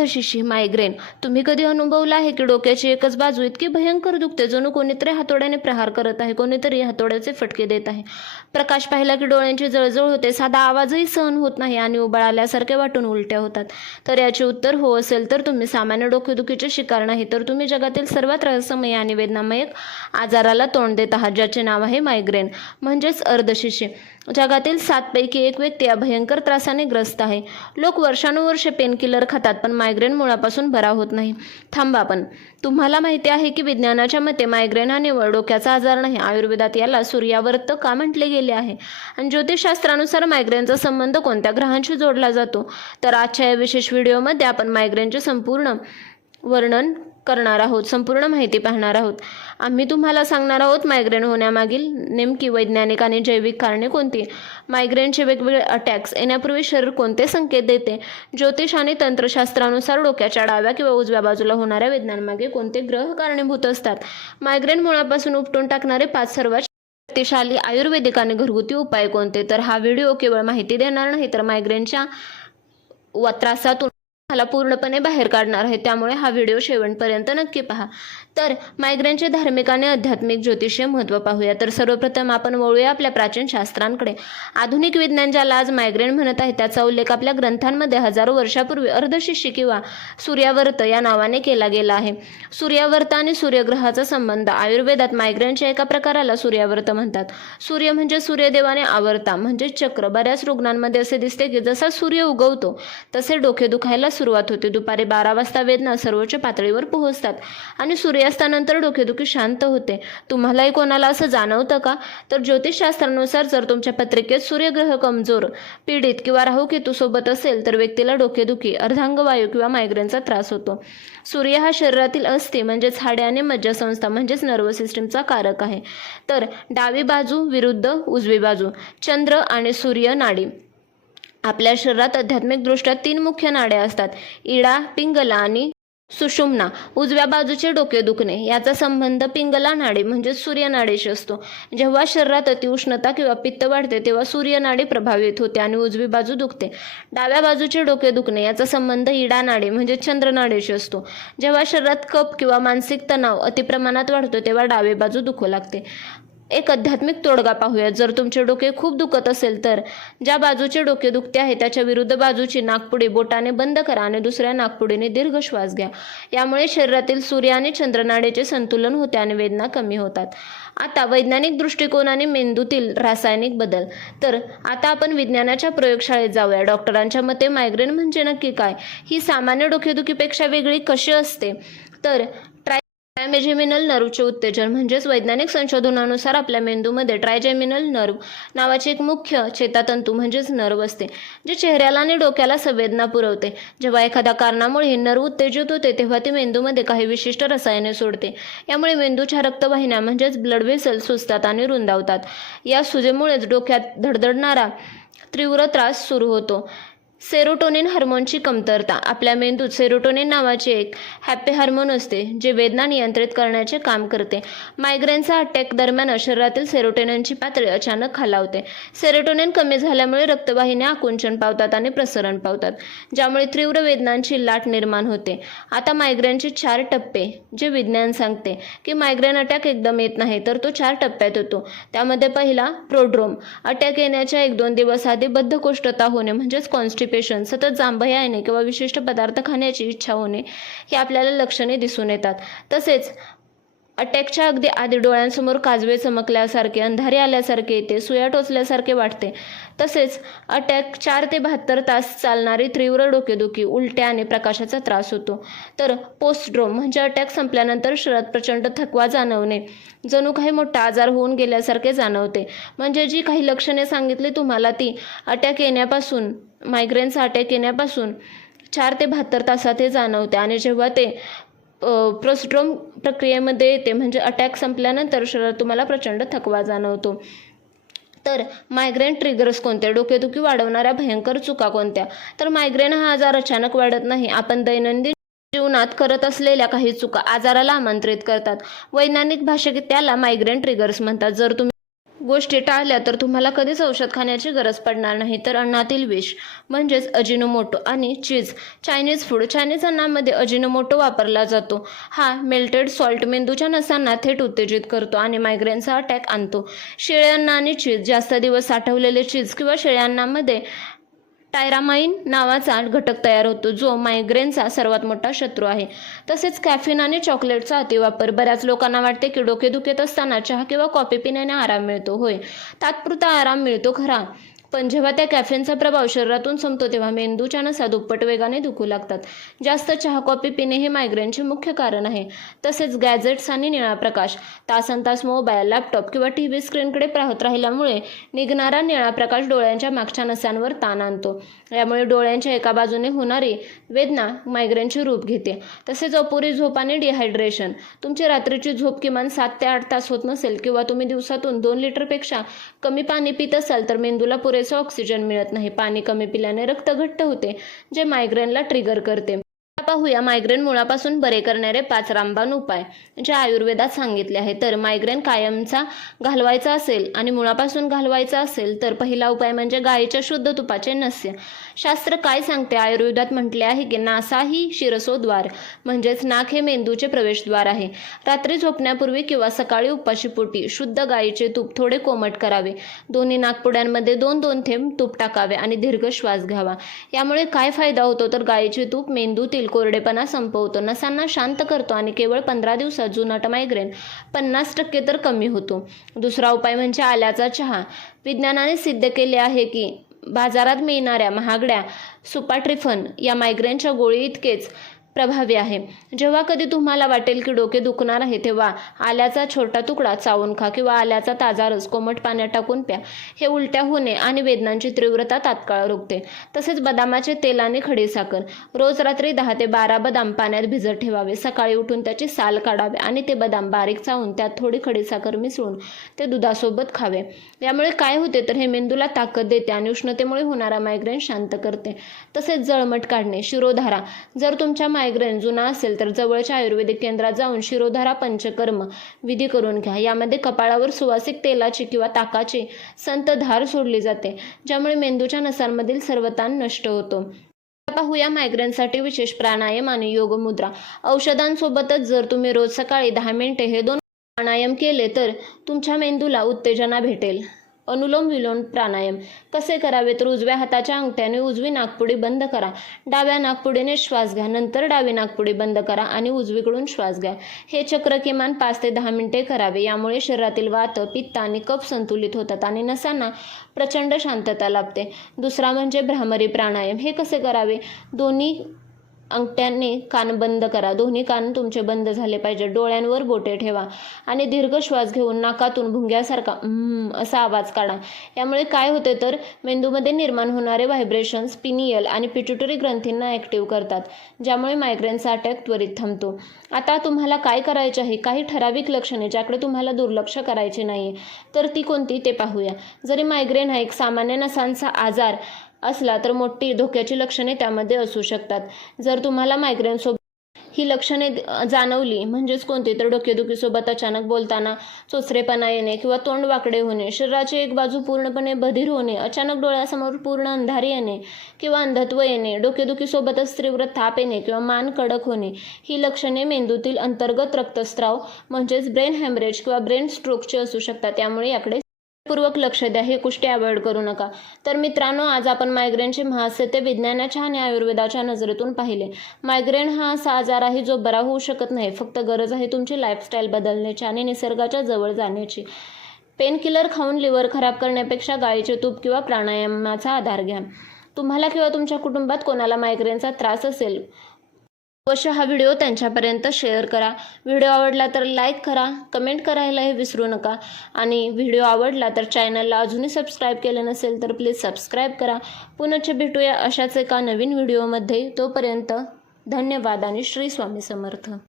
अर्धशिशी migraine. तुम्ही कधी अनुभवला आहे की डोक्याची एकच बाजू इतकी भयंकर दुखते जणू कोणीतरी हातोड्याने प्रहार करत आहे, कोणीतरी हातोड्याचे फटके देत आहे. प्रकाश पाहिला की डोळ्यांची जळजळ होते, साधा आवाजही सहन होत नाही आणि उबाळ आल्यासारखे वाटून उलट्या होतात. तर याचे उत्तर हो असेल तर तुम्ही सामान्य डोकेदुखीचे शिकार नाही, तर तुम्ही जगातील सर्वात रहस्यमय आणि वेदनामय आजाराला तोंड देत आहात, ज्याचे नाव आहे मायग्रेन म्हणजेच अर्धशिशी. जगातील 7 पैकी 1 व्यक्ती या भयंकर त्रासाने ग्रस्त आहे. लोक वर्षानुवर्षे पेनकिलर खातात पण मायग्रेन मुळापासून बरा होत नाही. थांबा, पण तुम्हाला माहिती आहे की विज्ञानाच्या मते मायग्रेन हा निव्वळ डोक्याचा आजार नाही. आयुर्वेदात याला सूर्यावर्त का म्हटले गेले आहे आणि ज्योतिषशास्त्रानुसार मायग्रेनचा संबंध कोणत्या ग्रहांशी जोडला जातो. तर आजच्या या विशेष व्हिडिओमध्ये आपण मायग्रेनचे संपूर्ण वर्णन करणार आहोत, संपूर्ण माहिती पाहणार आहोत. आम्ही तुम्हाला सांगणार आहोत मायग्रेन होण्यामागील नेमकी वैज्ञानिक आणि जैविक कारणे कोणती, मायग्रेनचे वेगवेगळे अटॅक्स येण्यापूर्वी शरीर कोणते संकेत देते, ज्योतिष आणि तंत्रशास्त्रानुसार डोक्याच्या डाव्या किंवा उजव्या बाजूला होणाऱ्या वेदनांमागे कोणते ग्रह कारणीभूत असतात, मायग्रेन मुळापासून उपटून टाकणारे 5 सर्वात शक्तिशाली आयुर्वेदिक आणि घरगुती उपाय कोणते. तर हा व्हिडिओ केवळ माहिती देणार नाही तर मायग्रेनच्या त्रासातून मला पूर्णपणे बाहेर काढणार आहे, त्यामुळे हा व्हिडिओ शेवटपर्यंत नक्की पहा. तर मायग्रेनचे धार्मिक आणि आध्यात्मिक ज्योतिषीय महत्त्व पाहूया. तर सर्वप्रथम आपण वळूया आपल्या प्राचीन शास्त्रांकडे. आधुनिक विज्ञान ज्याला आज मायग्रेन म्हणत आहे त्याचा उल्लेख आपल्या ग्रंथांमध्ये हजारो वर्षापूर्वी अर्धशिशी किंवा सूर्यावर्त या नावाने केला गेला आहे. सूर्यावर्त आणि सूर्यग्रहाचा संबंध. आयुर्वेदात मायग्रेनच्या एका प्रकाराला सूर्यावर्त म्हणतात. सूर्य म्हणजे सूर्यदेवाने आवर्ता म्हणजे चक्र. बऱ्याच रुग्णांमध्ये असे दिसते की जसा सूर्य उगवतो तसे डोके दुखायला सुरुवात होते. दुपारी 12 वाजता वेदना सर्वोच्च पातळीवर पोहोचतात आणि सूर्यास्तानंतर डोकेदुखी शांत होते. तुम्हालाही कोणाला असं जाणवतं का? तर ज्योतिषशास्त्रानुसार जर तुमच्या पत्रिकेत सूर्यग्रह कमजोर, पीडित किंवा राहू-केतू सोबत असेल तर व्यक्तीला डोकेदुखी, अर्धांगवायू किंवा मायग्रेनचा त्रास होतो. सूर्य हा शरीरातील अस्थी म्हणजेच हाडे आणि मज्जासंस्था म्हणजेच नर्व्हस सिस्टीमचा कारक आहे. तर डावी बाजू विरुद्ध उजवी बाजू. चंद्र आणि सूर्य नाडी. आपल्या शरीरात आध्यात्मिकदृष्ट्या 3 मुख्य नाड्या असतात, इडा, पिंगला आणि सुषुम्ना. उजव्या बाजूचे डोके दुखणे याचा संबंध पिंगला नाडी म्हणजे सूर्यनाडीशी असतो. जेव्हा शरीरात अतिउष्णता किंवा पित्त वाढते तेव्हा सूर्यनाडी प्रभावित होते आणि उजवी बाजू दुखते. डाव्या बाजूचे डोके दुखणे याचा संबंध इडा नाडी म्हणजे चंद्रनाडीशी असतो. जेव्हा शरीरात कफ किंवा मानसिक तणाव अतिप्रमाणात वाढतो तेव्हा डावी बाजू दुखू लागते. एक आध्यात्मिक तोडगा पाहूया. जर तुमचे डोके खूप दुखत असेल तर ज्या बाजूचे डोके दुखते आहे त्याच्या विरुद्ध बाजूची नाकपुडी बोटाने बंद करा आणि दुसऱ्या नाकपुडीने दीर्घ श्वास घ्या. यामुळे शरीरातील सूर्य आणि चंद्रनाडीचे संतुलन होते आणि वेदना कमी होतात. आता वैज्ञानिक दृष्टिकोनाने मेंदूतील रासायनिक बदल. तर आता आपण विज्ञानाच्या प्रयोगशाळेत जाऊया. डॉक्टरांच्या मते मायग्रेन म्हणजे नक्की काय, ही सामान्य डोकेदुखीपेक्षा वेगळी कशी असते. तर ट्रायजेमिनल नर्वचे उत्तेजन म्हणजेच वैज्ञानिक संशोधनानुसार आपल्या मेंदूमध्ये ट्रायजेमिनल नर्व नावाचे एक मुख्य चेतातंतू म्हणजेच नर्व असते, जे चेहऱ्याला आणि डोक्याला संवेदना पुरवते. जेव्हा एखाद्या कारणामुळे हे नर्व उत्तेजित होते तेव्हा ते मेंदूमध्ये काही विशिष्ट रसायने सोडते. यामुळे मेंदूच्या रक्तवाहिन्या म्हणजेच ब्लड व्हेसल्स सुजतात आणि रुंदावतात. या सुजेमुळेच डोक्यात धडधडणारा तीव्र त्रास सुरू होतो. सेरोटोनिन हार्मोनची कमतरता. आपल्या मेंदूत सेरोटोनिन नावाचे एक हॅपी हार्मोन असते जे वेदना नियंत्रित करण्याचे काम करते. मायग्रेनचा अटॅक दरम्यान शरीरातील सेरोटोनिनची पातळी अचानक खालावते. सेरोटोनिन कमी झाल्यामुळे रक्तवाहिन्या आकुंचन पावतात आणि प्रसरण पावतात, ज्यामुळे तीव्र वेदनांची लाट निर्माण होते. आता मायग्रेनचे 4 टप्पे. जे विज्ञान सांगते की मायग्रेन अटॅक एकदम येत नाही तर तो 4 टप्प्यात येतो. त्यामध्ये पहिला प्रोड्रोम. अटॅक येण्याच्या 1-2 दिवस आधी बद्धकोष्ठता होणे म्हणजेच कॉन्स्टिपेशन, सतत जांभया येणे किंवा विशिष्ट पदार्थ खाण्याची इच्छा होणे ही आपल्याला लक्षणे दिसून येतात. तसेच अटॅकच्या अगदी आधी डोळ्यांसमोर काजवे चमकल्यासारखे, अंधारे आल्यासारखे येते, सुया टोचल्यासारखे वाटते. तसेच अटॅक 4 ते 72 तास चालणारी तीव्र डोकेदुखी, उलट्या आणि प्रकाशाचा त्रास होतो. तर पोस्टड्रोम म्हणजे अटॅक संपल्यानंतर शरीरात प्रचंड थकवा जाणवणे, जणू काही मोठा आजार होऊन गेल्यासारखे जाणवते. म्हणजे जी काही लक्षणे सांगितली तुम्हाला ती अटॅक येण्यापासून, मायग्रेनचा अटॅक येण्यापासून 4 ते 72 तासात हे जाणवते. आणि जेव्हा ते पोस्टड्रोम प्रक्रियेमध्ये येते म्हणजे अटॅक संपल्यानंतर शरीरात तुम्हाला प्रचंड थकवा जाणवतो. तर मायग्रेन ट्रिगर्स कोणते, डोकेदुखी वाढवणाऱ्या भयंकर चुका कोणत्या. तर मायग्रेन हा आजार अचानक वाढत नाही. आपण दैनंदिन जीवनात करत असलेल्या काही चुका आजाराला आमंत्रित करतात. वैज्ञानिक भाषेत त्याला मायग्रेन ट्रिगर्स म्हणतात. जर तुम्ही गोष्टी टाळल्या तर तुम्हाला कधीच औषध खाण्याची गरज पडणार नाही. तर अन्नातील विष म्हणजेच अजिनोमोटो आणि चीज. Chinese food. चायनीज अन्नामध्ये अजिनोमोटो वापरला जातो. हा मेल्टेड सॉल्ट मेंदूच्या नसांना थेट उत्तेजित करतो आणि मायग्रेनचा अटॅक आणतो. शेळे अन्न आणि चीज. जास्त दिवस साठवलेले चीज किंवा शेळ्या अन्नामध्ये टायरामाइन नावाचा घटक तयार होतो, जो मायग्रेनचा सर्वात मोठा शत्रू आहे. तसेच कॅफीन आणि चॉकलेटचा अतिवापर. बऱ्याच लोकांना वाटते की डोकेदुखीत असताना चहा किंवा कॉफी पिण्याने आराम मिळतो. होय, तात्पुरता आराम मिळतो खरा, पण जेव्हा त्या कॅफेनचा प्रभाव शरीरातून संपतो तेव्हा मेंदूच्या नसा दुप्पट वेगाने दुखू लागतात. जास्त चहा कॉफी पिणे हे मायग्रेनचे मुख्य कारण आहे. तसेच गॅजेट्स आणि निळा प्रकाश. तासनतास मोबाईल, लॅपटॉप किंवा टीव्ही स्क्रीनकडे पाहत राहिल्यामुळे निघणारा निळा प्रकाश डोळ्यांच्या मागच्या नसांवर ताण आणतो. यामुळे डोळ्यांच्या एका बाजूने होणारी वेदना मायग्रेनचे रूप घेते. तसेच अपुरी झोप आणि डिहायड्रेशन. तुमची रात्रीची झोप किमान 7 ते 8 तास होत नसेल किंवा तुम्ही दिवसातून 2 लिटरपेक्षा कमी पाणी पित असाल तर मेंदूला पुरेसा ऑक्सिजन मिळत नाही. पाणी कमी पिल्याने रक्त घट्ट होते, जे मायग्रेनला ट्रिगर करते. पाहूया मायग्रेन मुळापासून बरे करणारे 5 रामबाण उपाय जे आयुर्वेदात सांगितले आहे. तर मायग्रेन कायमचा घालवायचा असेल आणि मुळापासून घालवायचा असेल तर पहिला उपाय म्हणजे गायीच्या शुद्ध तुपाचे नस्य. शास्त्र काय सांगते? आयुर्वेदात म्हटले आहे की नासा ही शिरसोद्वार, म्हणजेच नाक हे मेंदूचे प्रवेशद्वार आहे. रात्री झोपण्यापूर्वी किंवा सकाळी उपाशीपोटी शुद्ध गायीचे तूप थोडे कोमट करावे. दोन्ही नाकपुड्यांमध्ये 2-2 थेंब तूप टाकावे आणि दीर्घ श्वास घ्यावा. यामुळे काय फायदा होतो तर गायीचे तूप मेंदूतील कोरडेपणा संपवतो, नसांना शांत करतो आणि केवळ 15 दिवसात जुनाट मायग्रेन 50% तर कमी होतो. दुसरा उपाय म्हणजे आल्याचा चहा. विज्ञानाने सिद्ध केले आहे की बाजारात मिळणाऱ्या महागड्या सुपाट्रिफन या मायग्रेनच्या गोळी इतकेच प्रभावी आहे. जेव्हा कधी तुम्हाला वाटेल की डोके दुखणार आहे तेव्हा आल्याचा छोटा तुकडा चावून खा किंवा आल्याचा ताजा रस कोमट पाण्यात टाकून प्या. हे उलट्या होणे आणि वेदनांची तीव्रता तात्काळ रोखते. तसेच बदामाचे तेल आणि खडीसाखर. रोज रात्री 10 ते 12 बदाम पाण्यात भिजत ठेवावे. सकाळी उठून त्याची साल काढावे आणि ते बदाम बारीक चावून त्यात थोडी खडीसाखर मिसळून ते दुधासोबत खावे. यामुळे काय होते तर हे मेंदूला ताकद देते आणि उष्णतेमुळे होणारा मायग्रेन शांत करते. तसेच जळमट काढणे. शिरोधारा. जर तुमच्या मायग्रेन जुना असेल तर जवळच्या आयुर्वेदिक केंद्रात जाऊन शिरोधारा पंचकर्म विधी करून घ्या. यामध्ये कपाळावर सुवासिक तेलाची किंवा ताकाची संत धार सोडली जाते, ज्यामुळे मेंदूच्या नसांमधील सर्व ताण नष्ट होतो. पाहूया मायग्रेनसाठी विशेष प्राणायाम आणि योग मुद्रा. औषधांसोबतच जर तुम्ही रोज सकाळी 10 मिनिटे हे 2 प्राणायाम केले तर तुमच्या मेंदूला उत्तेजना भेटेल. अनुलोम विलोम प्राणायाम कसे करावे तर उजव्या हाताच्या अंगठ्याने उजवी नाकपुडी बंद करा. डाव्या नाकपुडीने श्वास घ्या. नंतर डावी नाकपुडी बंद करा आणि उजवीकडून श्वास घ्या. हे चक्र किमान 5 ते 10 मिनिटे करावे. यामुळे शरीरातील वात, पित्त आणि कफ संतुलित होतात आणि नसांना प्रचंड शांतता लाभते. दुसरा म्हणजे भ्रामरी प्राणायाम. हे कसे करावे? दोन्ही अंगठ्यांनी कान बंद करा. दोन्ही कान तुमचे बंद झाले पाहिजे. डोळ्यांवर बोटे ठेवा आणि दीर्घ श्वास घेऊन नाकातून भुंग्यासारखा असा आवाज काढा. यामुळे काय होते तर मेंदूमध्ये निर्माण होणारे व्हायब्रेशन्स पिनियल आणि पिट्युटरी ग्रंथींना ॲक्टिव्ह करतात, ज्यामुळे मायग्रेनचा अटॅक त्वरित थांबतो. आता तुम्हाला काय करायचे आहे? काही ठराविक लक्षणे ज्याकडे तुम्हाला दुर्लक्ष करायचे नाही तर ती कोणती ते पाहूया. जरी मायग्रेन हा एक सामान्य नसांचा आजार असला तर मोठी धोक्याची लक्षणे त्यामध्ये असू शकतात. जर तुम्हाला मायग्रेनसोबत ही लक्षणे जाणवली म्हणजेच कोणती तर डोकेदुखीसोबत अचानक बोलताना चोचरेपणा येणे किंवा तोंड वाकडे होणे, शरीराची एक बाजू पूर्णपणे बधीर होणे, अचानक डोळ्यासमोर पूर्ण अंधारी येणे किंवा अंधत्व येणे, डोकेदुखीसोबतच तीव्र ताप येणे किंवा मान कडक होणे, ही लक्षणे मेंदूतील अंतर्गत रक्तस्राव म्हणजेच ब्रेन हॅमरेज किंवा ब्रेन स्ट्रोकची असू शकतात. त्यामुळे याकडे पूर्वक लक्ष द्या. हे गोष्टी अवॉइड करू नका. तर मित्रांनो, आज आपण मायग्रेनचे महासत्य विज्ञानाच्या आणि आयुर्वेदाच्या नजरेतून पाहिले. मायग्रेन हा असा आजार आहे जो बरा होऊ शकत नाही. फक्त गरज आहे तुमची लाईफस्टाईल बदलण्याची आणि निसर्गाच्या जवळ जाण्याची. पेनकिलर खाऊन लिव्हर खराब करण्यापेक्षा गायीचे तूप किंवा प्राणायामाचा आधार घ्या. तुम्हाला किंवा तुमच्या कुटुंबात कोणाला मायग्रेनचा त्रास असेल अवश्य हा व्हिडिओ त्यांच्यापर्यंत शेअर करा. व्हिडिओ आवडला तर लाईक करा, कमेंट करायलाही विसरू नका आणि व्हिडिओ आवडला तर चॅनलला अजूनही सबस्क्राईब केलं नसेल तर प्लीज सबस्क्राईब करा. पुनश्च भेटूया अशाच एका नवीन व्हिडिओमध्ये. तोपर्यंत धन्यवाद आणि श्री स्वामी समर्थ.